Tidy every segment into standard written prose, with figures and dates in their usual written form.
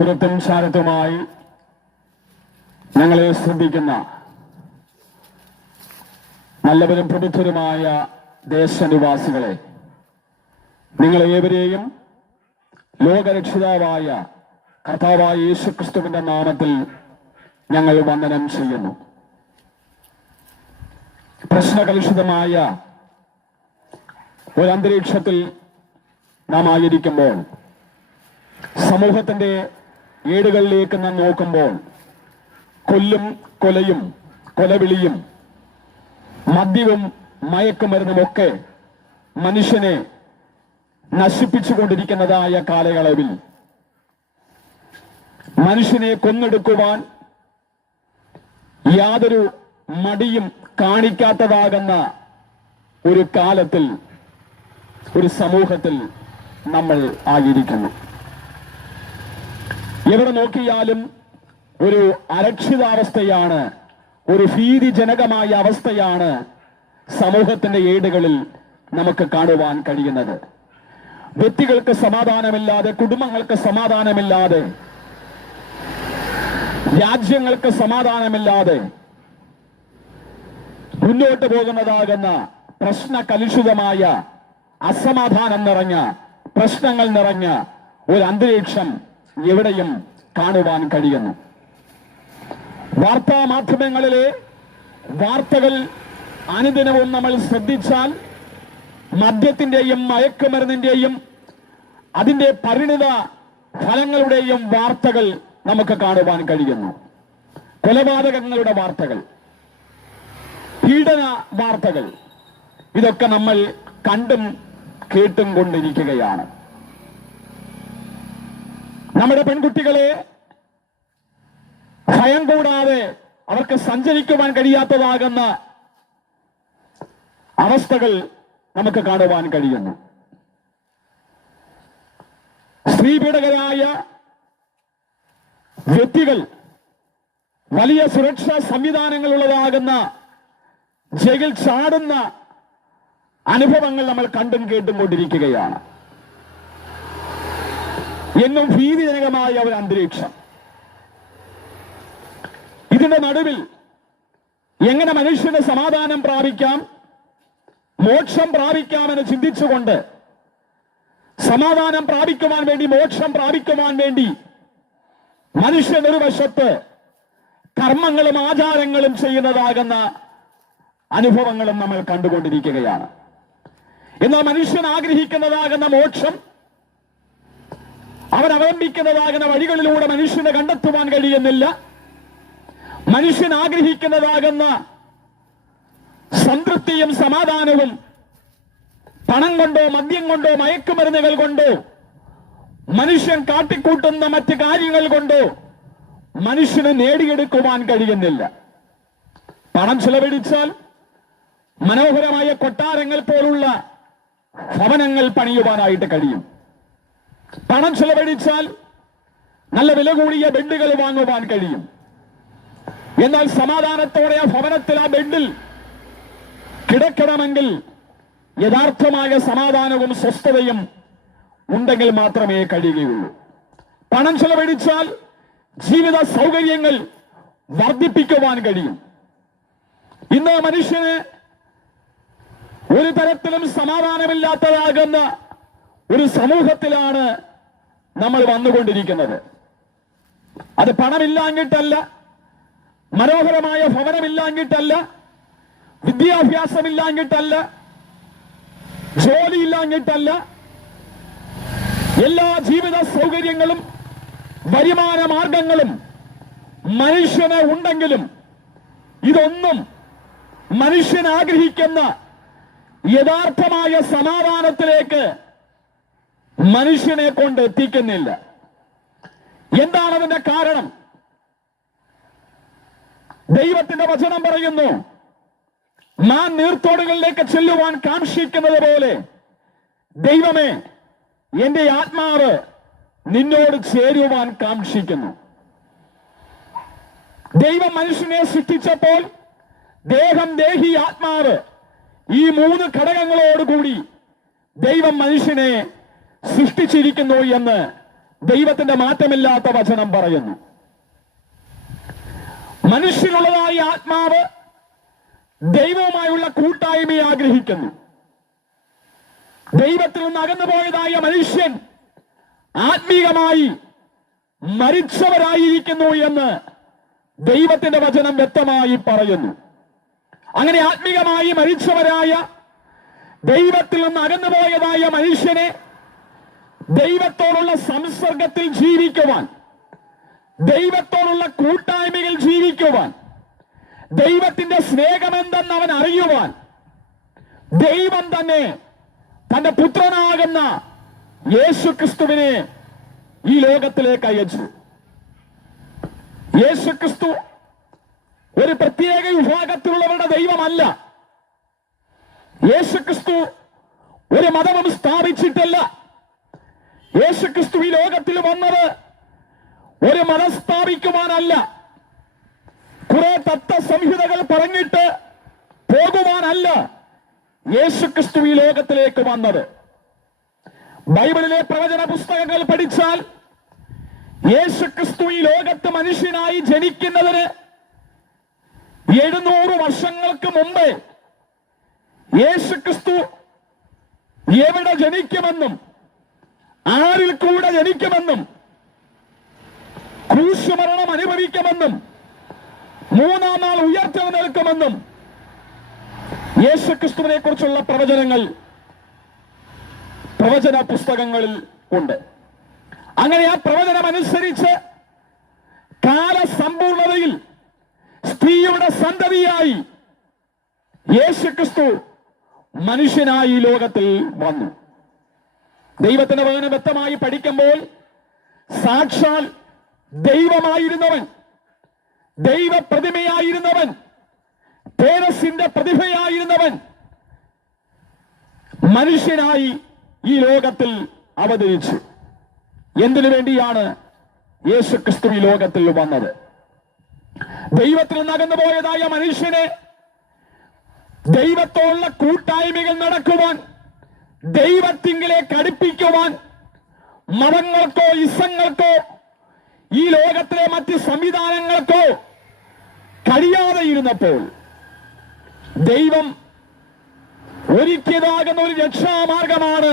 പുറത്തും ശാരത്തുമായി ഞങ്ങളെ ശ്രദ്ധിക്കുന്ന നല്ലവരും പ്രബുദ്ധരുമായ ദേശനിവാസികളെ, നിങ്ങളേവരെയും ലോകരക്ഷിതാവായ കർത്താവായ യേശുക്രിസ്തുവിന്റെ നാമത്തിൽ ഞങ്ങൾ വന്ദനം ചെയ്യുന്നു. പ്രശ്നകലുഷിതമായ ഒരു അന്തരീക്ഷത്തിൽ നാം ആയിരിക്കുമ്പോൾ, സമൂഹത്തിന്റെ ഏടുകളിലേക്ക് നാം നോക്കുമ്പോൾ, കൊല്ലും കൊലയും കൊലവിളിയും മദ്യവും മയക്കുമരുന്നുമൊക്കെ മനുഷ്യനെ നശിപ്പിച്ചുകൊണ്ടിരിക്കുന്നതായ കാലയളവിൽ മനുഷ്യനെ കൊന്നെടുക്കുവാൻ യാതൊരു മടിയും കാണിക്കാത്തതാകുന്ന ഒരു കാലത്തിൽ, ഒരു സമൂഹത്തിൽ നമ്മൾ ആയിരിക്കുന്നു. എവിടെ നോക്കിയാലും ഒരു അരക്ഷിതാവസ്ഥയാണ്, ഒരു ഭീതിജനകമായ അവസ്ഥയാണ് സമൂഹത്തിന്റെ ഏടുകളിൽ നമുക്ക് കാണുവാൻ കഴിയുന്നത്. വ്യക്തികൾക്ക് സമാധാനമില്ലാതെ, കുടുംബങ്ങൾക്ക് സമാധാനമില്ലാതെ, രാജ്യങ്ങൾക്ക് സമാധാനമില്ലാതെ മുന്നോട്ട് പോകുന്നതാകുന്ന പ്രശ്നകലുഷിതമായ, അസമാധാനം നിറഞ്ഞ, പ്രശ്നങ്ങൾ നിറഞ്ഞ ഒരു അന്തരീക്ഷം എവിടെയും കാണുവാൻ കഴിയുന്നു. വാർത്താ മാധ്യമങ്ങളിലെ വാർത്തകൾ അനുദിനവും നമ്മൾ ശ്രദ്ധിച്ചാൽ മദ്യത്തിന്റെയും മയക്കുമരുന്നിന്റെയും അതിന്റെ പരിണിത ഫലങ്ങളുടെയും വാർത്തകൾ നമുക്ക് കാണുവാൻ കഴിയുന്നു. കൊലപാതകങ്ങളുടെ വാർത്തകൾ, പീഡന വാർത്തകൾ, ഇതൊക്കെ നമ്മൾ കണ്ടും കേട്ടും കൊണ്ടിരിക്കുകയാണ്. നമ്മുടെ പെൺകുട്ടികളെ ഭയം കൂടാതെ അവർക്ക് സഞ്ചരിക്കുവാൻ കഴിയാത്തതാകുന്ന അവസ്ഥകൾ നമുക്ക് കാണുവാൻ കഴിയുന്നു. സ്ത്രീപീഡകരായ വ്യക്തികൾ വലിയ സുരക്ഷാ സംവിധാനങ്ങളുള്ളതാകുന്ന ജയിൽ ചാടുന്ന അനുഭവങ്ങൾ നമ്മൾ കണ്ടും കേട്ടും കൊണ്ടിരിക്കുകയാണ്. എന്നും ഭീതിജനകമായ ഒരു അന്തരീക്ഷം. ഇതിന്റെ നടുവിൽ എങ്ങനെ മനുഷ്യന് സമാധാനം പ്രാപിക്കാം, മോക്ഷം പ്രാപിക്കാമെന്ന് ചിന്തിച്ചുകൊണ്ട്, സമാധാനം പ്രാപിക്കുവാൻ വേണ്ടി, മോക്ഷം പ്രാപിക്കുവാൻ വേണ്ടി മനുഷ്യൻ ഒരു വശത്ത് കർമ്മങ്ങളും ആചാരങ്ങളും ചെയ്യുന്നതാകുന്ന അനുഭവങ്ങളും നമ്മൾ കണ്ടുകൊണ്ടിരിക്കുകയാണ്. എന്നാൽ മനുഷ്യൻ ആഗ്രഹിക്കുന്നതാകുന്ന മോക്ഷം, അവൻ അവലംബിക്കുന്നതാകുന്ന വഴികളിലൂടെ മനുഷ്യനെ കണ്ടെത്തുവാൻ കഴിയുന്നില്ല. മനുഷ്യൻ ആഗ്രഹിക്കുന്നതാകുന്ന സംതൃപ്തിയും സമാധാനവും പണം കൊണ്ടോ മദ്യം കൊണ്ടോ മയക്കുമരുന്നുകൾ കൊണ്ടോ മനുഷ്യൻ കാട്ടിക്കൂട്ടുന്ന മറ്റ് കാര്യങ്ങൾ കൊണ്ടോ മനുഷ്യന് നേടിയെടുക്കുവാൻ കഴിയുന്നില്ല. പണം ചെലവഴിച്ചാൽ മനോഹരമായ കൊട്ടാരങ്ങൾ പോലുള്ള ഭവനങ്ങൾ പണിയുവാനായിട്ട് കഴിയും. പണം ചെലവഴിച്ചാൽ നല്ല വില കൂടിയ ബെഡുകൾ വാങ്ങുവാൻ കഴിയും. എന്നാൽ സമാധാനത്തോടെ ആ ഭവനത്തിൽ, ആ ബെഡിൽ കിടക്കണമെങ്കിൽ യഥാർത്ഥമായ സമാധാനവും സ്വസ്ഥതയും ഉണ്ടെങ്കിൽ മാത്രമേ കഴിയുകയുള്ളൂ. പണം ചെലവഴിച്ചാൽ ജീവിത സൗകര്യങ്ങൾ വർദ്ധിപ്പിക്കുവാൻ കഴിയും. ഇന്ന് മനുഷ്യന് ഒരു തരത്തിലും സമാധാനമില്ലാത്തതാകുന്ന ഒരു സമൂഹത്തിലാണ് നമ്മൾ വന്നുകൊണ്ടിരിക്കുന്നത്. അത് പണമില്ലാഞ്ഞിട്ടല്ല, മനോഹരമായ ഭവനമില്ലാഞ്ഞിട്ടല്ല, വിദ്യാഭ്യാസമില്ലാഞ്ഞിട്ടല്ല, ജോലിയില്ലാഞ്ഞിട്ടല്ല. എല്ലാ ജീവിത സൗകര്യങ്ങളും വരുമാന മാർഗങ്ങളും മനുഷ്യന് ഉണ്ടെങ്കിലും ഇതൊന്നും മനുഷ്യൻ ആഗ്രഹിക്കുന്ന യഥാർത്ഥമായ സമാധാനത്തിലേക്ക് മനുഷ്യനെ കൊണ്ട് എത്തിക്കുന്നില്ല. എന്താണ് അതിന്റെ കാരണം? ദൈവത്തിന്റെ വചനം പറയുന്നു, നാം നീർത്തോടുകളിലേക്ക് ചെല്ലുവാൻ കാക്ഷിക്കുന്നത് പോലെ ദൈവമേ, എന്റെ ആത്മാവ് നിന്നോട് ചേരുവാൻ കാക്ഷിക്കുന്നു. ദൈവം മനുഷ്യനെ സൃഷ്ടിച്ചപ്പോൾ ദേഹം, ദേഹി, ആത്മാവ്, ഈ മൂന്ന് ഘടകങ്ങളോടുകൂടി ദൈവം മനുഷ്യനെ സൃഷ്ടിച്ചിരിക്കുന്നു എന്ന് ദൈവത്തിന്റെ മാറ്റമില്ലാത്ത വചനം പറയുന്നു. മനുഷ്യനുള്ളതായ ആത്മാവ് ദൈവവുമായുള്ള കൂട്ടായ്മയെ ആഗ്രഹിക്കുന്നു. ദൈവത്തിൽ നിന്ന് അകന്നുപോയതായ മനുഷ്യൻ ആത്മീകമായി മരിച്ചവരായിരിക്കുന്നു എന്ന് ദൈവത്തിന്റെ വചനം വ്യക്തമായി പറയുന്നു. അങ്ങനെ ആത്മീകമായി മരിച്ചവരായ, ദൈവത്തിൽ നിന്ന് അകന്നുപോയതായ മനുഷ്യനെ ദൈവത്തോടുള്ള സംസർഗത്തിൽ ജീവിക്കുവാൻ, ദൈവത്തോടുള്ള കൂട്ടായ്മയിൽ ജീവിക്കുവാൻ, ദൈവത്തിന്റെ സ്നേഹമെന്തെന്ന് അവൻ അറിയുവാൻ ദൈവം തന്നെ തന്റെ പുത്രനാകുന്ന യേശുക്രിസ്തുവിനെ ഈ ലോകത്തിലേക്ക് അയച്ചു. യേശുക്രിസ്തു ഒരു പ്രത്യേക വിഭാഗത്തിലുള്ളവരുടെ ദൈവമല്ല. യേശുക്രിസ്തു ഒരു മതവും സ്ഥാപിച്ചിട്ടല്ല. യേശുക്രിസ്തു ഈ ലോകത്തിൽ വന്നത് ഒരു മതം സ്ഥാപിക്കുവാനല്ല, കുറെ തത്വസംഹിതകൾ പറഞ്ഞിട്ട് പോകുവാനല്ല യേശുക്രിസ്തു ഈ ലോകത്തിലേക്ക് വന്നത്. ബൈബിളിലെ പ്രവചന പുസ്തകങ്ങൾ പഠിച്ചാൽ യേശുക്രിസ്തു ഈ ലോകത്ത് മനുഷ്യനായി ജനിക്കുന്നതിന് 700 വർഷങ്ങൾക്ക് മുമ്പേ യേശുക്രിസ്തു എവിടെ ജനിക്കുമെന്നും ആരിൽ കൂടെ ജനിക്കുമെന്നും ക്രൂശുമരണം അനുഭവിക്കുമെന്നും 3-ാം നാൾ ഉയർത്തെഴുന്നേൽക്കുമെന്നും യേശുക്രിസ്തുവിനെ കുറിച്ചുള്ള പ്രവചനങ്ങൾ പ്രവചന പുസ്തകങ്ങളിൽ ഉണ്ട്. അങ്ങനെ ആ പ്രവചനമനുസരിച്ച് കാലസമ്പൂർണതയിൽ സ്ത്രീയുടെ സന്തതിയായി യേശുക്രിസ്തു മനുഷ്യനായി ലോകത്തിൽ വന്നു. ദൈവത്തിന്റെ വചനം വ്യക്തമായി പഠിക്കുമ്പോൾ സാക്ഷാൽ ദൈവമായിരുന്നവൻ, ദൈവപ്രതിമയായിരുന്നവൻ, തേജസ്സിന്റെ പ്രതിഭയായിരുന്നവൻ മനുഷ്യനായി ഈ ലോകത്തിൽ അവതരിച്ചു. എന്തിനു വേണ്ടിയാണ് യേശുക്രിസ്തു ഈ ലോകത്തിൽ വന്നത്? ദൈവത്തിൽ നിന്ന് അകന്നുപോയതായ മനുഷ്യനെ ദൈവത്തോടുള്ള കൂട്ടായ്മകൾ നടക്കുവാൻ, ദൈവത്തിങ്കിലേക്ക് അടുപ്പിക്കുവാൻ മതങ്ങൾക്കോ ഇസങ്ങൾക്കോ ഈ ലോകത്തിലെ മറ്റ് സംവിധാനങ്ങൾക്കോ കഴിയാതെ ഇരുന്നപ്പോൾ ദൈവം ഒരുക്കിയതാകുന്ന ഒരു രക്ഷാമാർഗമാണ്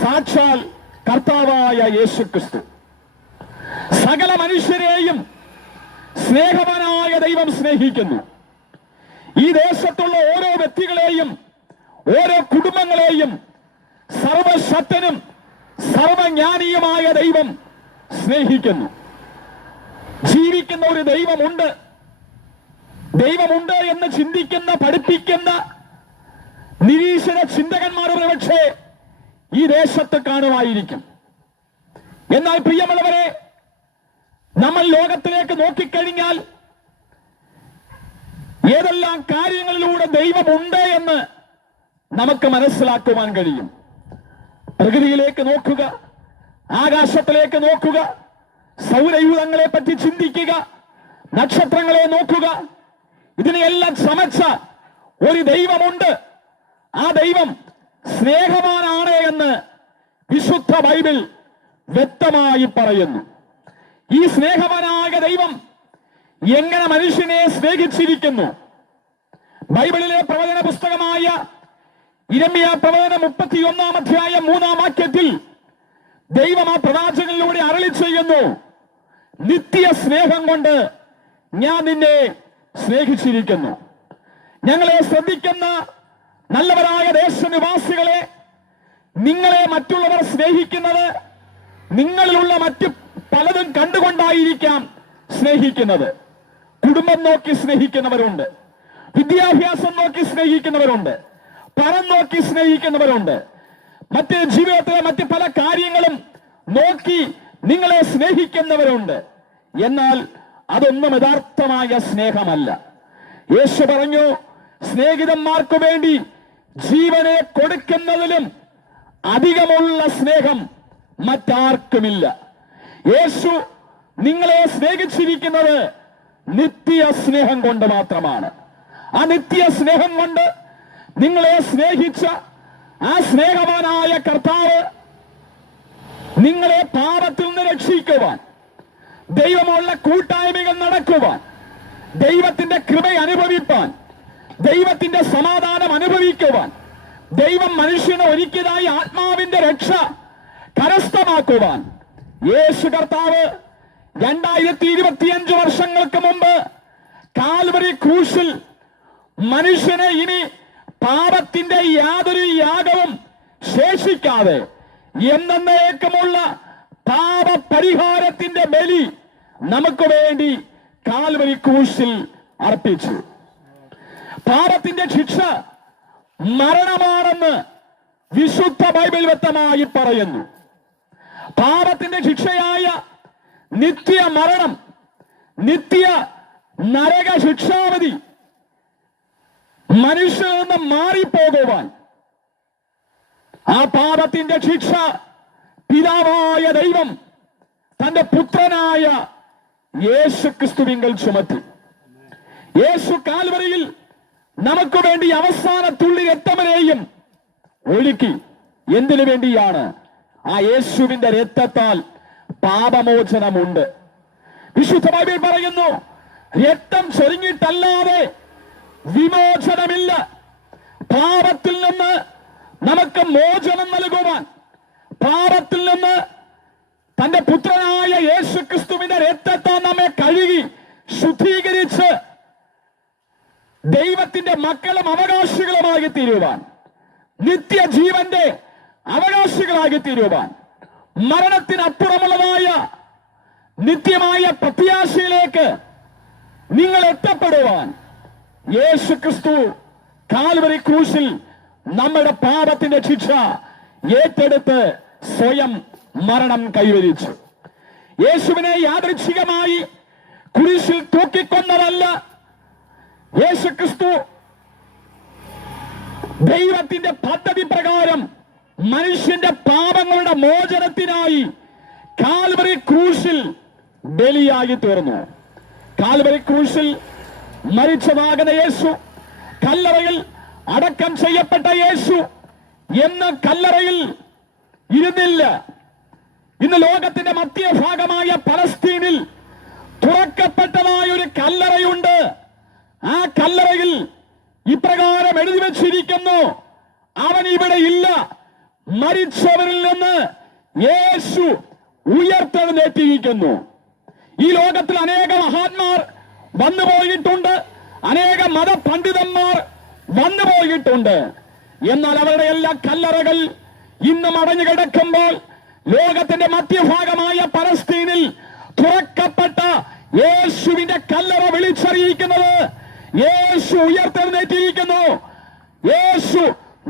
സാക്ഷാൽ കർത്താവായ യേശുക്രിസ്തു. സകല മനുഷ്യരെയും സ്നേഹവാനായ ദൈവം സ്നേഹിക്കുന്നു. ഈ ദേശത്തുള്ള ഓരോ വ്യക്തികളെയും, ഓരോ കുടുംബങ്ങളെയും സർവശക്തനും സർവജ്ഞാനിയുമായ ദൈവം സ്നേഹിക്കുന്നു. ജീവിക്കുന്ന ഒരു ദൈവമുണ്ട് എന്ന് ചിന്തിക്കുന്ന, പഠിപ്പിക്കുന്ന നിരീശ്വര ചിന്തകന്മാർ ഒരുപക്ഷേ ഈ ദേശത്ത് കാണുമായിരിക്കും. എന്നാൽ പ്രിയമുള്ളവരെ, നമ്മൾ ലോകത്തിലേക്ക് നോക്കിക്കഴിഞ്ഞാൽ ഏതെല്ലാം കാര്യങ്ങളിലൂടെ ദൈവമുണ്ട് എന്ന് നമുക്ക് മനസ്സിലാക്കുവാൻ കഴിയും. പ്രകൃതിയിലേക്ക് നോക്കുക, ആകാശത്തിലേക്ക് നോക്കുക, സൗരയൂഥങ്ങളെ പറ്റി ചിന്തിക്കുക, നക്ഷത്രങ്ങളെ നോക്കുക. ഇതിനെയെല്ലാം ചമച്ച ഒരു ദൈവമുണ്ട്. ആ ദൈവം സ്നേഹവാനാണ് എന്ന് വിശുദ്ധ ബൈബിൾ വ്യക്തമായി പറയുന്നു. ഈ സ്നേഹവാനായ ദൈവം എങ്ങനെ മനുഷ്യനെ സ്നേഹിച്ചിരിക്കുന്നു? ബൈബിളിലെ പ്രവചന പുസ്തകമായ യിരെമ്യാ പ്രവചനം 31-ാം അധ്യായം 3-ാം വാക്യത്തിൽ ദൈവം ആ പ്രവാചകനിലൂടെ അരുളി ചെയ്യുന്നു, നിത്യ സ്നേഹം കൊണ്ട് ഞാൻ നിന്നെ സ്നേഹിച്ചിരിക്കുന്നു. ഞങ്ങളെ ശ്രദ്ധിക്കുന്ന നല്ലവരായ ദേശനിവാസികളെ, നിങ്ങളെ മറ്റുള്ളവർ സ്നേഹിക്കുന്നത് നിങ്ങളിലുള്ള മറ്റ് പലതും കണ്ടുകൊണ്ടായിരിക്കാം സ്നേഹിക്കുന്നത്. കുടുംബം നോക്കി സ്നേഹിക്കുന്നവരുണ്ട്, വിദ്യാഭ്യാസം നോക്കി സ്നേഹിക്കുന്നവരുണ്ട്, പണം നോക്കി സ്നേഹിക്കുന്നവരുണ്ട്, മറ്റ് ജീവിതത്തിലെ മറ്റ് പല കാര്യങ്ങളും നോക്കി നിങ്ങളെ സ്നേഹിക്കുന്നവരുണ്ട്. എന്നാൽ അതൊന്നും യഥാർത്ഥമായ സ്നേഹമല്ല. യേശു പറഞ്ഞു, സ്നേഹിതന്മാർക്കു വേണ്ടി ജീവനെ കൊടുക്കുന്നതിലും അധികമുള്ള സ്നേഹം മറ്റാർക്കുമില്ല. യേശു നിങ്ങളെ സ്നേഹിച്ചിരിക്കുന്നത് നിത്യ സ്നേഹം കൊണ്ട് മാത്രമാണ്. ആ നിത്യ സ്നേഹം കൊണ്ട് നിങ്ങളെ സ്നേഹിച്ച ആ സ്നേഹവാനായ കർത്താവ് നിങ്ങളെ പാപത്തിൽ നിന്ന് രക്ഷിക്കുവാൻ, ദൈവമുള്ള കൂട്ടായ്മകൾ നടക്കുവാൻ, ദൈവത്തിന്റെ കൃപ അനുഭവിപ്പാൻ, ദൈവത്തിന്റെ സമാധാനം അനുഭവിക്കുവാൻ, ദൈവം മനുഷ്യനെ ഒരുക്കിയതായി ആത്മാവിന്റെ രക്ഷ കരസ്ഥമാക്കുവാൻ യേശു കർത്താവ് 2025 വർഷങ്ങൾക്ക് മുമ്പ് കാൽവരി ക്രൂശിൽ മനുഷ്യനെ ഇനി പാപത്തിന്റെ യാതൊരു യാഗവും ശേഷിക്കാതെ എന്നേക്കുമുള്ള പാപപരിഹാരത്തിന്റെ ബലി നമുക്ക് വേണ്ടി കാൽവരി ക്രൂശിൽ അർപ്പിച്ചു. പാപത്തിന്റെ ശിക്ഷ മരണമാണെന്ന് വിശുദ്ധ ബൈബിൾ വ്യക്തമായി പറയുന്നു. പാപത്തിന്റെ ശിക്ഷയായ നിത്യ മരണം, നിത്യ നരക ശിക്ഷാവധി മനുഷ്യരിൽ നിന്ന് മാറിപ്പോകുവാൻ ആ പാപത്തിന്റെ ശിക്ഷ പിതാവായ ദൈവം തന്റെ പുത്രനായ യേശു ക്രിസ്തുവിങ്കൽ ചുമത്തി. യേശു കാൽവരിയിൽ നമുക്ക് വേണ്ടി അവസാന തുള്ളി രക്തമനെയും ഒഴുക്കി. എന്തിനു വേണ്ടിയാണ്? ആ യേശുവിന്റെ രക്തത്താൽ പാപമോചനമുണ്ട്. വിശുദ്ധ ബൈബിൾ പറയുന്നു, രക്തം ചൊരിഞ്ഞിട്ടല്ലാതെ വിമോചനമില്ല. പാപത്തിൽ നിന്ന് നമുക്ക് മോചനം നൽകുവാൻ, പാപത്തിൽ നിന്ന് തന്റെ പുത്രനായ യേശു ക്രിസ്തുവിന്റെ രക്തത്താൽ നമ്മെ കഴുകി ശുദ്ധീകരിച്ച് ദൈവത്തിന്റെ മക്കളും അവകാശികളുമായി തീരുവാൻ, നിത്യജീവന്റെ അവകാശികളായി തീരുവാൻ, മരണത്തിനപ്പുറമുള്ളതായ നിത്യമായ പ്രത്യാശയിലേക്ക് നിങ്ങൾ എത്തപ്പെടുവാൻ യേശു ക്രിസ്തു കാൽവരി ക്രൂശിൽ നമ്മുടെ പാപത്തിന്റെ ശിക്ഷ ഏറ്റെടുത്ത് സ്വയം മരണം കൈവരിച്ചു. യേശുവിനെ യാദൃച്ഛികമായി കുരിശിൽ തൂക്കിക്കൊന്നതല്ല. യേശു ക്രിസ്തു ദൈവത്തിന്റെ പദ്ധതി പ്രകാരം മനുഷ്യന്റെ പാപങ്ങളുടെ മോചനത്തിനായി കാൽവരി ക്രൂശിൽ ബലിയായി തീർന്നു. കാൽവരി ക്രൂശിൽ മരിച്ചതാകുന്ന യേശു, കല്ലറയിൽ അടക്കം ചെയ്യപ്പെട്ട യേശു എന്ന് കല്ലറയിൽ ഇരുന്നില്ല. ഇന്ന് ലോകത്തിന്റെ മധ്യഭാഗമായ പലസ്തീനിൽ തുറക്കപ്പെട്ടതായ ഒരു കല്ലറയുണ്ട്. ആ കല്ലറയിൽ ഇപ്രകാരം എഴുതി വെച്ചിരിക്കുന്നു, അവൻ ഇവിടെ ഇല്ല, മരിച്ചവരിൽ നിന്ന് യേശു ഉയർത്തെഴുന്നേറ്റിരിക്കുന്നു. ഈ ലോകത്തിൽ അനേക മഹാന്മാർ വന്നുപോയിട്ടുണ്ട്, അനേക മതപണ്ഡിതന്മാർ വന്നുപോയിട്ടുണ്ട്. എന്നാൽ അവരുടെ എല്ലാ കല്ലറകൾ ഇന്നും അടഞ്ഞു കിടക്കുമ്പോൾ ലോകത്തിന്റെ മധ്യഭാഗമായ പലസ്തീനിൽ തുറക്കപ്പെട്ട യേശുവിന്റെ കല്ലറ വിളിച്ചറിയിക്കുന്നത്, യേശു ഉയർത്തെഴുന്നേറ്റിരിക്കുന്നു. യേശു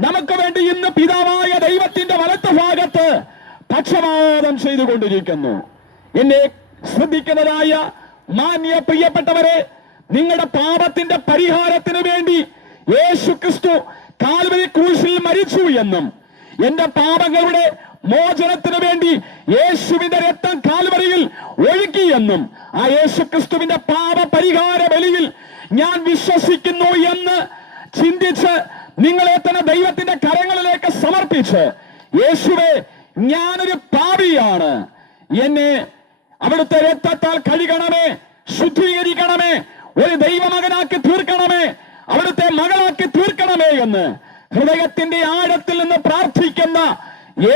നമുക്ക് വേണ്ടി ഇന്ന് പിതാവായ ദൈവത്തിന്റെ വലത്ത് ഭാഗത്ത് പക്ഷപാതം ചെയ്തുകൊണ്ടിരിക്കുന്നു. എന്നെ ശ്രദ്ധിക്കുന്നതായ മാന്യ പ്രിയപ്പെട്ടവരെ, നിങ്ങളുടെ പാപത്തിന്റെ പരിഹാരത്തിന് വേണ്ടി യേശു ക്രിസ്തു കാൽവരി ക്രൂശിൽ മരിച്ചു എന്നും, എന്റെ പാപങ്ങളുടെ മോചനത്തിന് വേണ്ടി യേശുവിന്റെ രക്തം കാൽവരിയിൽ ഒഴുകിയെന്നും, ആ യേശു ക്രിസ്തുവിന്റെ പാപ പരിഹാര ബലിയിൽ ഞാൻ വിശ്വസിക്കുന്നു എന്ന് ചിന്തിച്ച് നിങ്ങളെ തന്നെ ദൈവത്തിന്റെ കരങ്ങളിലേക്ക് സമർപ്പിച്ച്, യേശുവേ, ഞാനൊരു പാപിയാണ്, എന്നെ അവിടുത്തെ രക്തത്താൽ കഴുകണമേ, ശുദ്ധീകരിക്കണമേ, ഒരു ദൈവമകനാക്കി തീർക്കണമേ, അവിടുത്തെ മകളാക്കി തീർക്കണമേ എന്ന് ഹൃദയത്തിന്റെ ആഴത്തിൽ നിന്ന് പ്രാർത്ഥിക്കുന്ന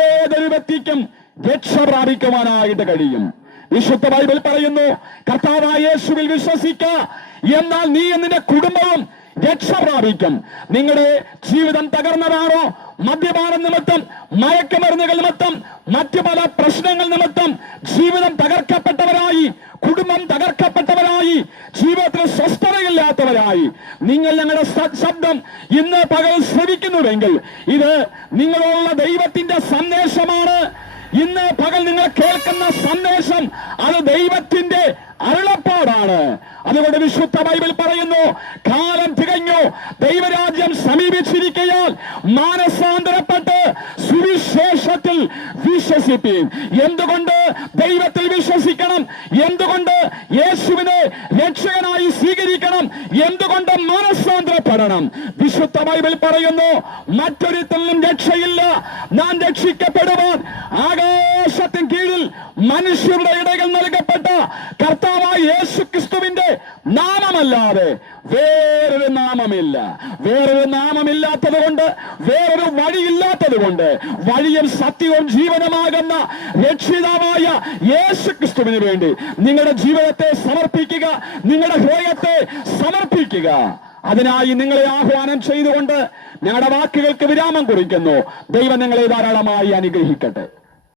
ഏതൊരു വ്യക്തിക്കും രക്ഷ പ്രാപിക്കുവാനായിട്ട് കഴിയും. വിശുദ്ധ ബൈബിൾ പറയുന്നു, കർത്താവായ യേശുവിൽ വിശ്വസിക്ക, എന്നാൽ നീ നിന്റെ കുടുംബവും രക്ഷ പ്രാപിക്കും. നിങ്ങളുടെ ജീവിതം തകർന്നതാണോ? മദ്യപാന നിമിത്തം, മയക്കുമരുന്നുകൾ നിമിത്തം, മറ്റു പല പ്രശ്നങ്ങൾ നിമിത്തം ജീവിതം തകർക്കപ്പെട്ടവരായി, കുടുംബം തകർക്കപ്പെട്ടവരായി, ജീവിതത്തിൽ സ്വസ്ഥതയില്ലാത്തവരായി നിങ്ങൾ ഞങ്ങളുടെ ശബ്ദം ഇന്ന് പകൽ ശ്രവിക്കുന്നുവെങ്കിൽ ഇത് നിങ്ങളുള്ള ദൈവത്തിന്റെ സന്ദേശമാണ്. ഇന്ന് പകൽ നിങ്ങൾ കേൾക്കുന്ന സന്ദേശം അത് ദൈവത്തിന്റെ അരുളപ്പാടാണ്. അതുകൊണ്ട് വിശുദ്ധ ബൈബിൾ പറയുന്നു, കാലം തികഞ്ഞു, ദൈവരാജ്യം സമീപിച്ചിരിക്കയാൽ മാനസാന്തരപ്പെട്ട് സുവിശേഷത്തിൽ വിശ്വസിപ്പീൻ. എന്തുകൊണ്ട് ദൈവത്തിൽ വിശ്വസിക്കണം? എന്തുകൊണ്ട് യേശുവിനെ രക്ഷകനായി സ്വീകരിക്കണം എന്തുകൊണ്ട് മാനസാന്തരപ്പെടണം? വിശുദ്ധ ബൈബിൾ പറയുന്നു, മറ്റൊരുത്തനും രക്ഷയില്ല, നാം രക്ഷിക്കപ്പെടുവാൻ ആകാശത്തിൻ കീഴിൽ മനുഷ്യരുടെ ഇടയിൽ നൽകപ്പെട്ട കർത്താവായ യേശു ക്രിസ്തുവിന്റെ നാമമല്ലാതെ വേറൊരു നാമമില്ല. വേറൊരു നാമമില്ലാത്തത് കൊണ്ട്, വേറൊരു വഴിയില്ലാത്തത് കൊണ്ട്, വഴിയും സത്യവും ജീവനുമാകുന്ന രക്ഷിതാവായ യേശു ക്രിസ്തുവിന് വേണ്ടി നിങ്ങളുടെ ജീവിതത്തെ സമർപ്പിക്കുക, നിങ്ങളുടെ ഹൃദയത്തെ സമർപ്പിക്കുക. അതിനായി നിങ്ങളെ ആഹ്വാനം ചെയ്തുകൊണ്ട് ഞങ്ങളുടെ വാക്കുകൾക്ക് വിരാമം കുറിക്കുന്നു. ദൈവം നിങ്ങളെ ധാരാളമായി അനുഗ്രഹിക്കട്ടെ.